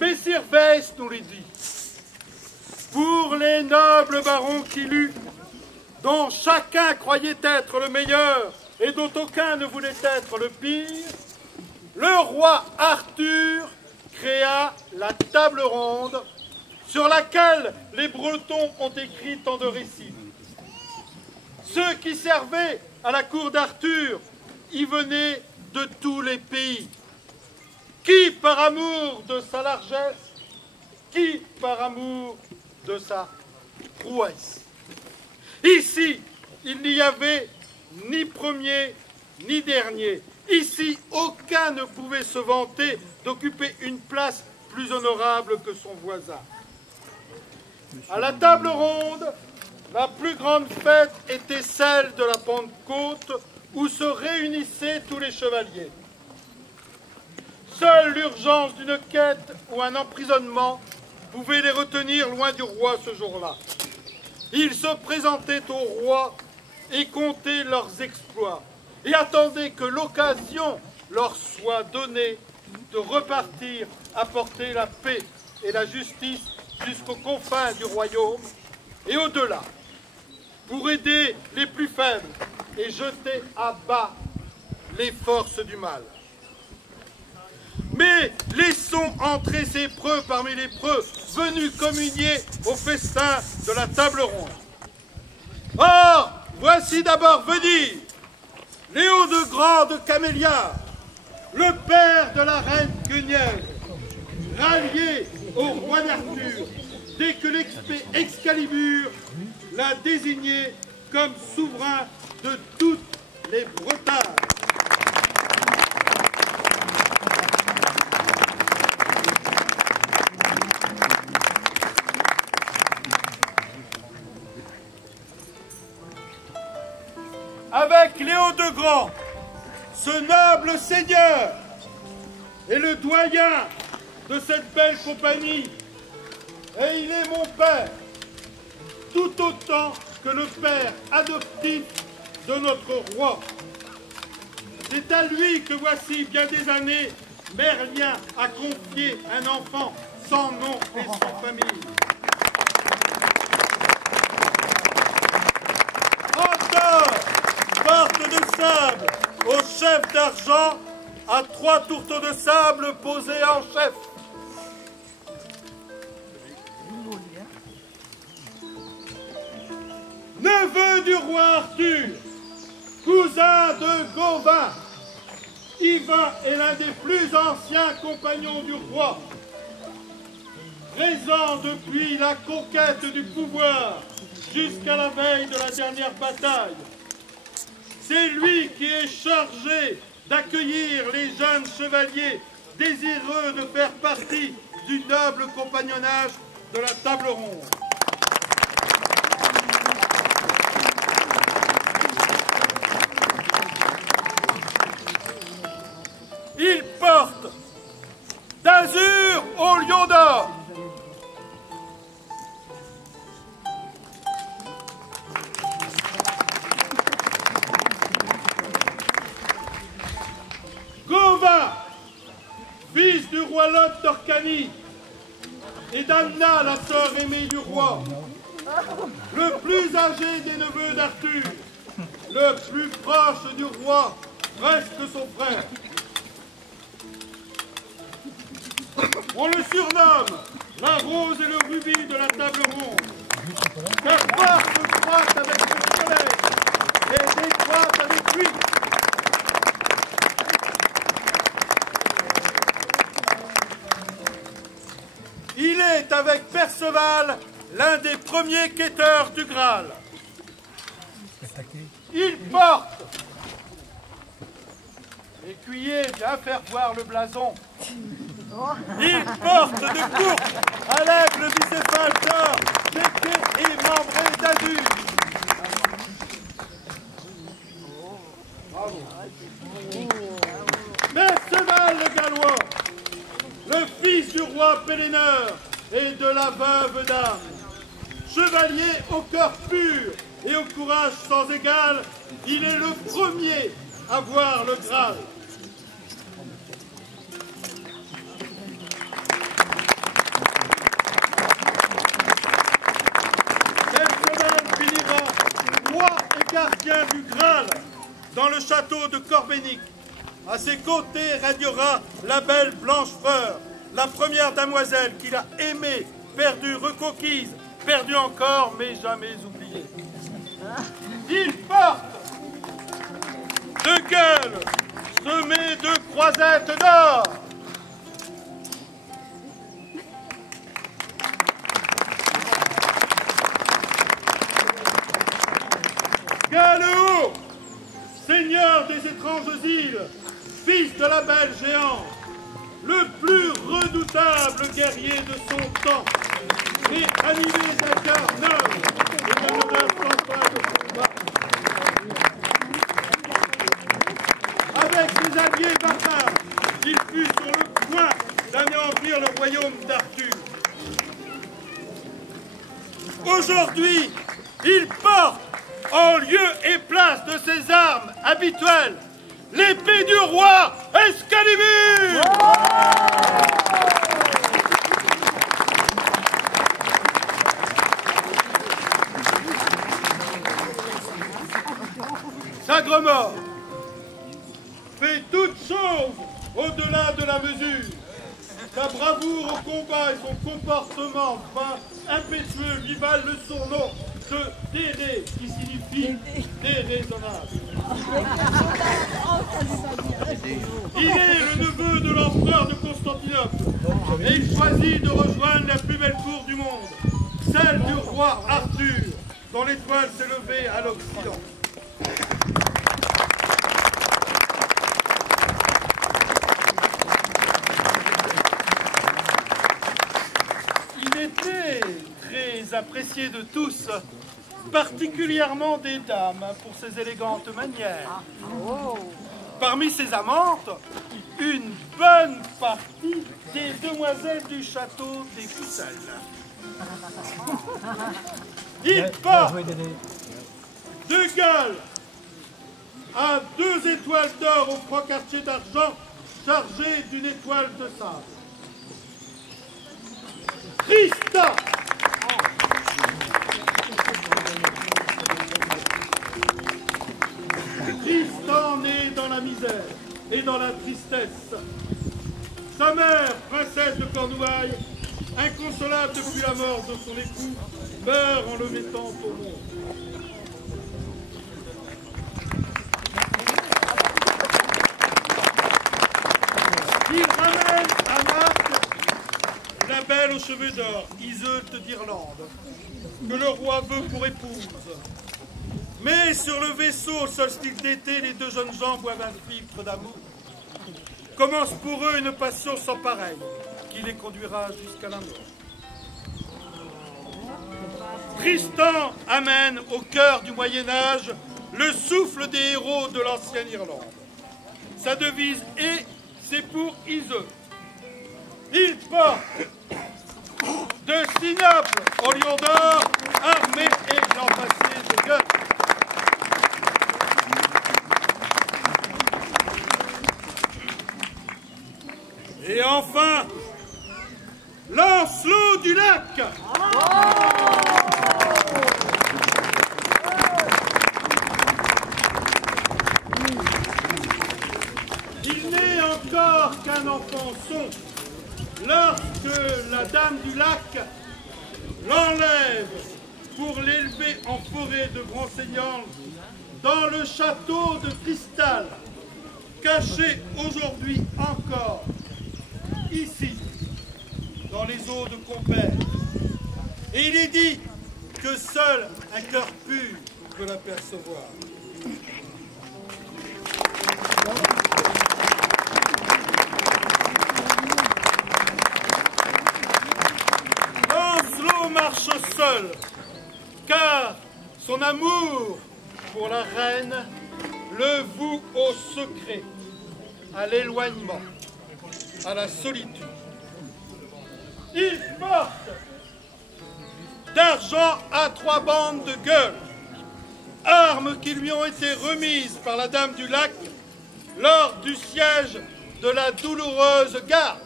Messire Weiss nous les dit. Pour les nobles barons qu'il eut, dont chacun croyait être le meilleur et dont aucun ne voulait être le pire, le roi Arthur créa la table ronde sur laquelle les Bretons ont écrit tant de récits. Ceux qui servaient à la cour d'Arthur y venaient de tous les pays, qui par amour de sa largesse, qui par amour de sa prouesse. Ici, il n'y avait ni premier ni dernier. Ici, aucun ne pouvait se vanter d'occuper une place plus honorable que son voisin. À la table ronde, la plus grande fête était celle de la Pentecôte, où se réunissaient tous les chevaliers. Seule l'urgence d'une quête ou un emprisonnement pouvait les retenir loin du roi ce jour-là. Ils se présentaient au roi et comptaient leurs exploits, et attendaient que l'occasion leur soit donnée de repartir apporter la paix et la justice jusqu'aux confins du royaume et au-delà, pour aider les plus faibles et jeter à bas les forces du mal. Mais laissons entrer ces preux parmi les preux, venus communier au festin de la table ronde. Or, voici d'abord venir Léo de Grand de Camélia, le père de la reine Guenièvre, rallié au roi d'Arthur, dès que l'épée Excalibur l'a désigné comme souverain de toutes les Bretagnes. Avec Léo de Grand, ce noble seigneur est le doyen de cette belle compagnie, et il est mon père, tout autant que le père adoptif de notre roi. C'est à lui que voici bien des années, Merlin a confié un enfant sans nom et sans famille. Encore, porte de sable au chef d'argent, à 3 tourteaux de sable posés en chef. Neveu du roi Arthur, cousin de Gauvin, Yvain est l'un des plus anciens compagnons du roi, présent depuis la conquête du pouvoir jusqu'à la veille de la dernière bataille. C'est lui qui est chargé d'accueillir les jeunes chevaliers désireux de faire partie du noble compagnonnage de la table ronde. Il porte d'azur au lion d'or. Gauvin, fils du roi Lot d'Orcanie, et d'Anna, la sœur aimée du roi, le plus âgé des neveux d'Arthur, le plus proche du roi, presque son frère. On le surnomme la rose et le rubis de la table ronde, car force croît avec le soleil et décroît avec lui. Il est avec Perceval l'un des premiers quêteurs du Graal. Il porte, écuyer, viens faire voir le blason. Il porte de courte à l'aigle bicéphale d'or, becqué et membré d'azur. Bravo. Perceval le Gallois, le fils du roi Péléneur et de la veuve d'âme, chevalier au cœur pur et au courage sans égal, il est le premier à voir le Graal. dans le château de Corbénic. À ses côtés régnera la belle Blanchefleur, la première damoiselle qu'il a aimée, perdue, reconquise, perdue encore, mais jamais oubliée. Il porte de gueules semées de croisettes d'or. Gueulehaut, seigneur des étranges îles, fils de la belle géante, le plus redoutable guerrier de son temps, et animé d'un cœur noble et d'un honneur sans de combat. Avec ses alliés barbares, il fut sur le point d'anéantir le royaume d'Arthur. Aujourd'hui, il porte en lieu et place de ses armes habituelles l'épée du roi Excalibur. Sagremort fait toutes choses au-delà de la mesure. Sa bravoure au combat et son comportement fin, impétueux, lui valent le surnom de Déré, qui signifie déraisonnable. Il est le neveu de l'empereur de Constantinople et il choisit de rejoindre la plus belle cour du monde, celle du roi Arthur, dont l'étoile s'est levée à l'Occident. Il était très apprécié de tous, particulièrement des dames, pour ses élégantes manières. Parmi ses amantes, une bonne partie des demoiselles du château des Pucelles. Il porte deux gueules à 2 étoiles d'or au franc-quartier d'argent chargées d'une étoile de sable. Tristan, né dans la misère et dans la tristesse. Sa mère, princesse de Cornouailles, inconsolable depuis la mort de son époux, meurt en le mettant au monde. Il ramène à Naples la belle aux cheveux d'or, Iseult d'Irlande, que le roi veut pour épouse. Mais sur le vaisseau, solstice d'été, les 2 jeunes gens boivent un filtre d'amour. Commence pour eux une passion sans pareille, qui les conduira jusqu'à la mort. Tristan amène au cœur du Moyen-Âge le souffle des héros de l'ancienne Irlande. Sa devise est « C'est pour Iseult ». Il porte de Sinople au lion d'or, armé et l'empassé de gueules. Et enfin, Lancelot du Lac. Il n'est encore qu'un enfant son lorsque la dame du lac l'enlève pour l'élever en forêt de Grand-Seigneur dans le château de cristal, caché aujourd'hui encore ici, dans les eaux de Compère. Et il est dit que seul un cœur pur peut l'apercevoir. Lancelot marche seul, car son amour pour la reine le voue au secret, à l'éloignement, à la solitude. Il porte d'argent à 3 bandes de gueules, armes qui lui ont été remises par la Dame du Lac lors du siège de la douloureuse Garde.